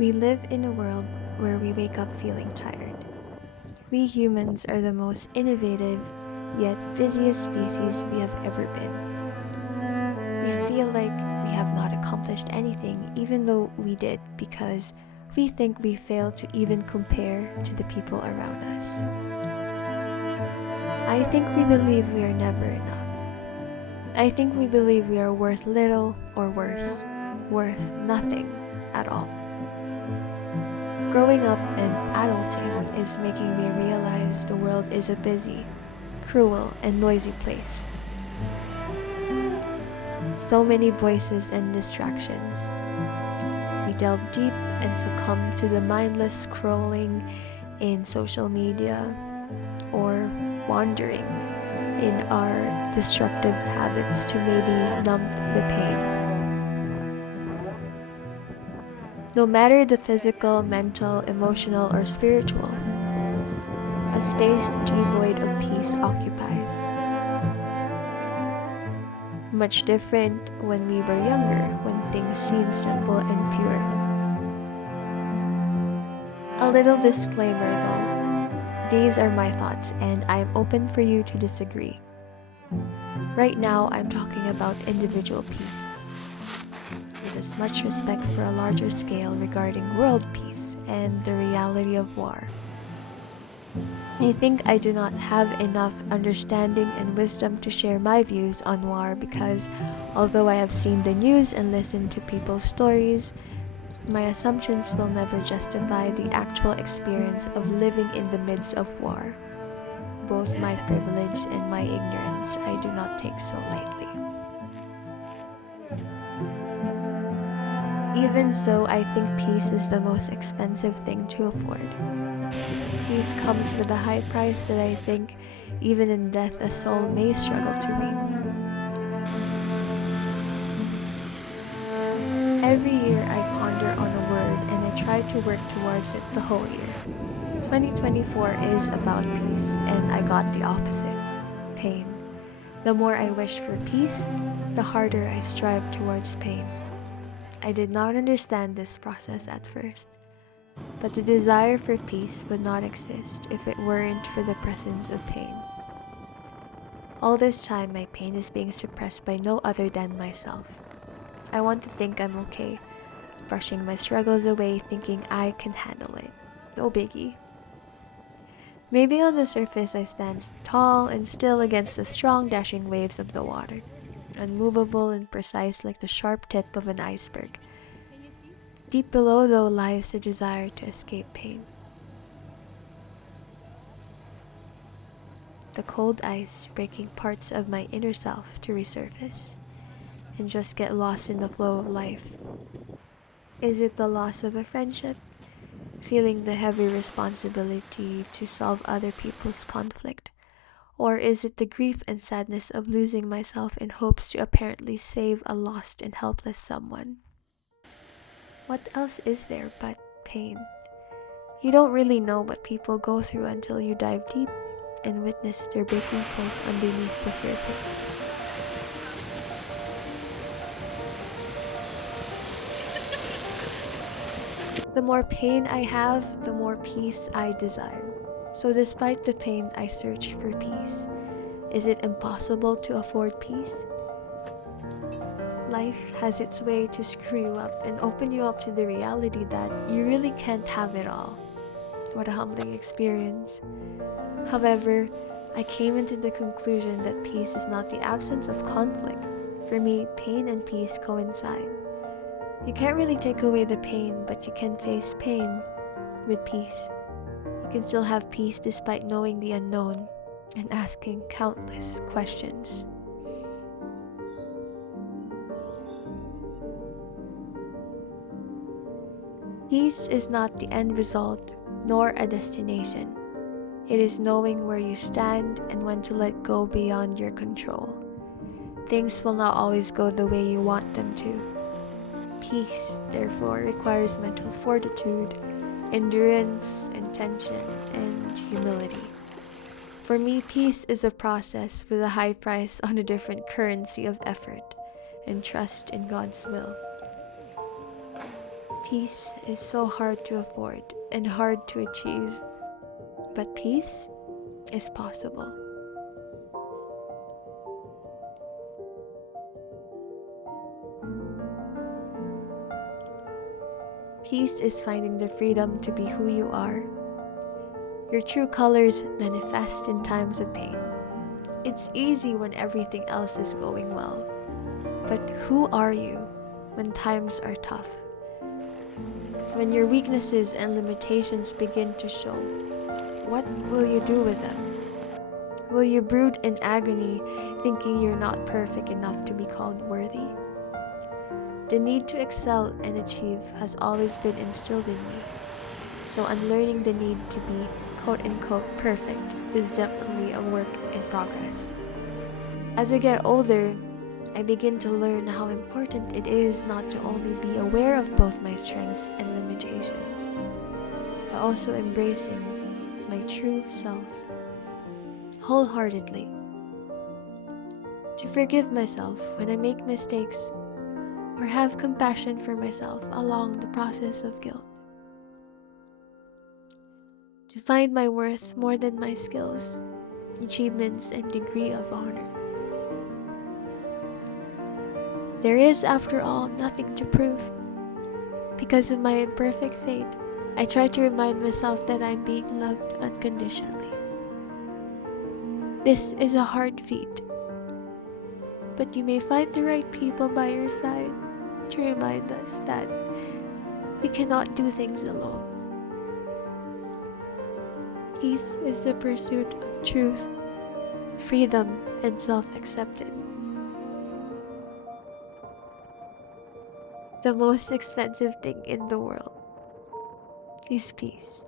We live in a world where we wake up feeling tired. We humans are the most innovative, yet busiest species we have ever been. We feel like we have not accomplished anything, even though we did, because we think we fail to even compare to the people around us. I think we believe we are never enough. I think we believe we are worth little or worse, worth nothing at all. Growing up and adulting is making me realize the world is a busy, cruel, and noisy place. So many voices and distractions. We delve deep and succumb to the mindless scrolling in social media or wandering in our destructive habits to maybe numb the pain. No matter the physical, mental, emotional, or spiritual, a space devoid of peace occupies. Much different when we were younger, when things seemed simple and pure. A little disclaimer though, these are my thoughts and I'm open for you to disagree. Right now, I'm talking about individual peace, with as much respect for a larger scale regarding world peace and the reality of war. I think I do not have enough understanding and wisdom to share my views on war because, although I have seen the news and listened to people's stories, my assumptions will never justify the actual experience of living in the midst of war. Both my privilege and my ignorance I do not take so lightly. Even so, I think peace is the most expensive thing to afford. Peace comes with a high price that I think even in death a soul may struggle to reap. Every year I ponder on a word and I try to work towards it the whole year. 2024 is about peace, and I got the opposite: pain. The more I wish for peace, the harder I strive towards pain. I did not understand this process at first, but the desire for peace would not exist if it weren't for the presence of pain. All this time, my pain is being suppressed by no other than myself. I want to think I'm okay, brushing my struggles away, thinking I can handle it. No biggie. Maybe on the surface I stand tall and still against the strong dashing waves of the water, unmovable and precise like the sharp tip of an iceberg. Deep below, though, lies the desire to escape pain. The cold ice breaking parts of my inner self to resurface and just get lost in the flow of life. Is it the loss of a friendship? Feeling the heavy responsibility to solve other people's conflict? Or is it the grief and sadness of losing myself in hopes to apparently save a lost and helpless someone? What else is there but pain? You don't really know what people go through until you dive deep and witness their breaking point underneath the surface. The more pain I have, the more peace I desire. So despite the pain, I search for peace. Is it impossible to afford peace? Life has its way to screw you up and open you up to the reality that you really can't have it all. What a humbling experience. However, I came into the conclusion that peace is not the absence of conflict. For me, pain and peace coincide. You can't really take away the pain, but you can face pain with peace. You can still have peace despite knowing the unknown and asking countless questions. Peace is not the end result, nor a destination. It is knowing where you stand and when to let go beyond your control. Things will not always go the way you want them to. Peace, therefore, requires mental fortitude, endurance, intention, and humility. For me, peace is a process with a high price on a different currency of effort and trust in God's will. Peace is so hard to afford and hard to achieve, but peace is possible. Peace is finding the freedom to be who you are. Your true colors manifest in times of pain. It's easy when everything else is going well. But who are you when times are tough? When your weaknesses and limitations begin to show, what will you do with them? Will you brood in agony, thinking you're not perfect enough to be called worthy? The need to excel and achieve has always been instilled in me, so unlearning the need to be quote-unquote perfect is definitely a work in progress. As I get older, I begin to learn how important it is not to only be aware of both my strengths and limitations, but also embracing my true self wholeheartedly. To forgive myself when I make mistakes, or have compassion for myself along the process of guilt. To find my worth more than my skills, achievements, and degree of honor. There is, after all, nothing to prove. Because of my imperfect fate, I try to remind myself that I'm being loved unconditionally. This is a hard feat, but you may find the right people by your side to remind us that we cannot do things alone. Peace is the pursuit of truth, freedom, and self-acceptance. The most expensive thing in the world is peace.